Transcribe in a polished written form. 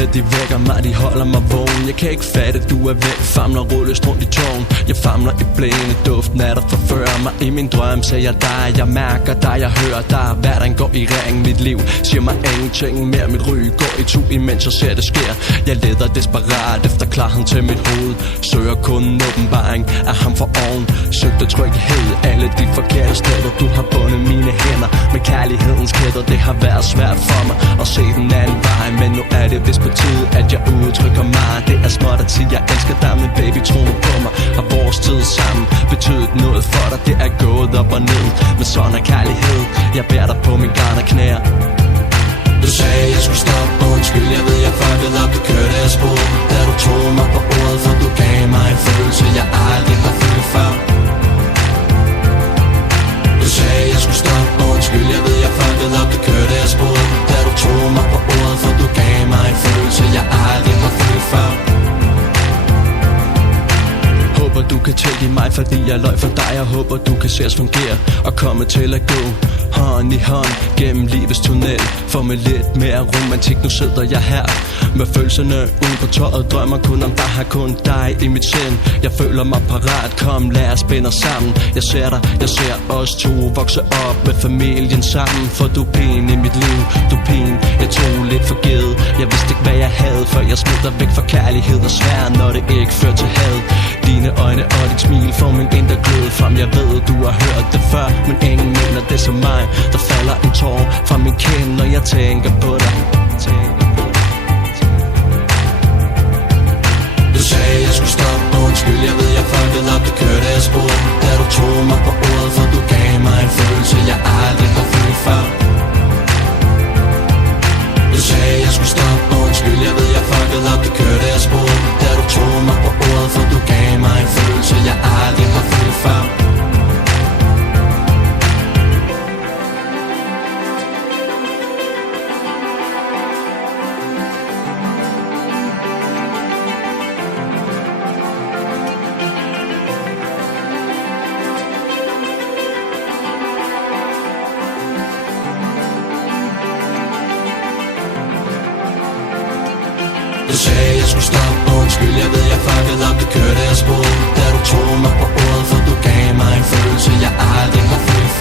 Ordene de vækker mig, de holder mig vågen. Jeg kan ikke fatte, du er væk. Famler rullest rundt i tågen. Jeg famler i blæne, duften af dig forfører mig. I min drøm ser jeg dig, jeg mærker dig, jeg hører dig. Hverdagen går i ring, mit liv siger mig ingenting mere. Mit ryg går i tu, imens jeg ser det sker. Jeg leder desperat efter klarheden til mit hoved. Søger kun en åbenbaring af ham for oven. Søgte tryghed alle de forkerte steder. Du har bundet mine hænder med kærlighedens kæder. Det har været svært for mig at se den anden vej, men nu er det vist på tide, at jeg udtrykker mig. Det er småt at sige, jeg elsker dig, men baby, tro nu på mig. Har vores tid sammen betydet noget for dig? Det er gået op og ned, men sådan er kærlighed. Jeg bærer dig på min garn og knæer. Du sagde, jeg skulle stoppe, undskyld, jeg ved, jeg fuckede op, det kørte af spor. Da du tog mig på ordet, for du gav mig en følelse, jeg aldrig har følt før. Du sagde, jeg skulle stoppe, undskyld, jeg ved, jeg fuckede op, det kørte af spor. Da du tog mig på ordet, for du gav mig en følelse, jeg aldrig har følt før. Håber du kan tilgive mig, fordi jeg løj for dig. Jeg håber du kan se os fungere og komme til at gå hånd i hånd gennem livets tunnel. For med lidt mere romantik, nu sidder jeg her med følelserne ude på tøjet. Drømmer kun om dig, har kun dig i mit sind. Jeg føler mig parat, kom lad os spænde sammen. Jeg ser dig, jeg ser os to vokse op med familien sammen. For du er pigen i mit liv, du er pigen jeg tog lidt for givet. Jeg vidste ikke hvad jeg havde, før jeg smed dig væk fra kærlighed og svær, når det ikke fører til had. Dine øjne og dit smil får min indre glød frem. Jeg ved du har hørt det før, men ingen mener det som mig. Der falder en tår fra min kind, når jeg tænker på dig. Du sagde jeg skulle stoppe, undskyld, jeg ved jeg fuckede op, det kørte af spor. Da du tog mig på ordet, for du gav mig en følelse, jeg aldrig har følt før. Du sagde jeg skulle stoppe, undskyld, jeg ved jeg fuckede op, det kørte af spor. Da du tog mig på ordet, for du gav mig en følelse, jeg aldrig har følt før. Du sagde jeg skulle stoppe, undskyld, jeg ved jeg fuckede op, det kørte af spor. Da du tog mig på ordet, for du gav mig en følelse, jeg aldrig har følt.